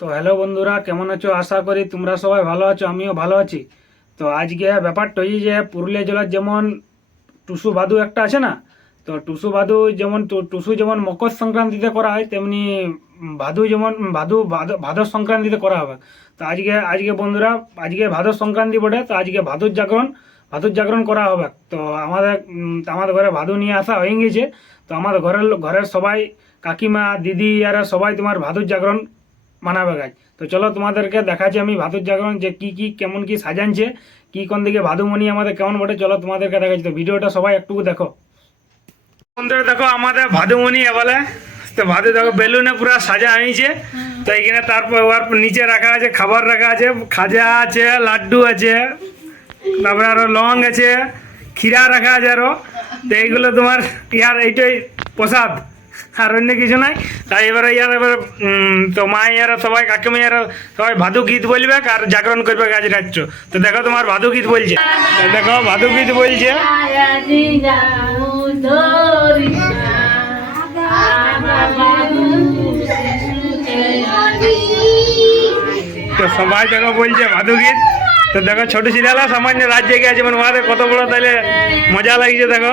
তো হ্যালো বন্ধুরা, কেমন আছো? আশা করি তোমরা সবাই ভালো আছো, আমিও ভালো আছি। তো আজকে ব্যাপারটা এই যে পুরুলিয়া জেলার যেমন টুসু ভাদু একটা আছে না, তো টুসু ভাদু যেমন টুসু যেমন মকর সংক্রান্তিতে করা হয়, তেমনি ভাদু যেমন ভাদর সংক্রান্তিতে করা হবে। তো আজকে বন্ধুরা, আজকে ভাদর সংক্রান্তি বটে, তো আজকে ভাদুর জাগরণ করা হবে। তো আমাদের ঘরে ভাদু নিয়ে আসা হয়ে গেছে। তো আমাদের ঘরের সবাই, কাকিমা, দিদি আর সবাই তোমার ভাদুর জাগরণ মানাবে গাছ। তো চলো তোমাদেরকে দেখাচ্ছি আমি ভাদুর জাগরণ যে কি কেমন কি সাজানছে, কি কোন দিকে ভাদুমণি আমাদের কেমন বটে, চলো তোমাদেরকে দেখাচ্ছি। তো ভিডিওটা সবাই একটু দেখো। বন্ধুরা দেখো, আমাদের ভাদুমণি বলে, তো ভাদু দেখো বেলুনে পুরো সাজা হয়েছে। তো এখানে তারপর ওর নিচে রাখা আছে, খাবার রাখা আছে, খাজা আছে, লাড্ডু আছে, তারপরে আরো লং আছে, ক্ষীরা রাখা আছে আরো। তো এইগুলো তোমার এইটাই প্রসাদ, আর অন্য কিছু নাই। তাই এবার তো মা সবাই, কাকিমা সবাই ভাদু গীত বলবে আর জাগরণ করবে গাছ রাজ্য। তো দেখো তোমার ভাদু গীত বলছে, দেখো ভাদু গীত বলছে। তো সবাই দেখো বলছে ভাদু গীত। তো দেখো ছোট ছিলালা সামান্য রাজ্যে গেছে, মানে ওদের কত বড় তাহলে মজা লাগছে। দেখো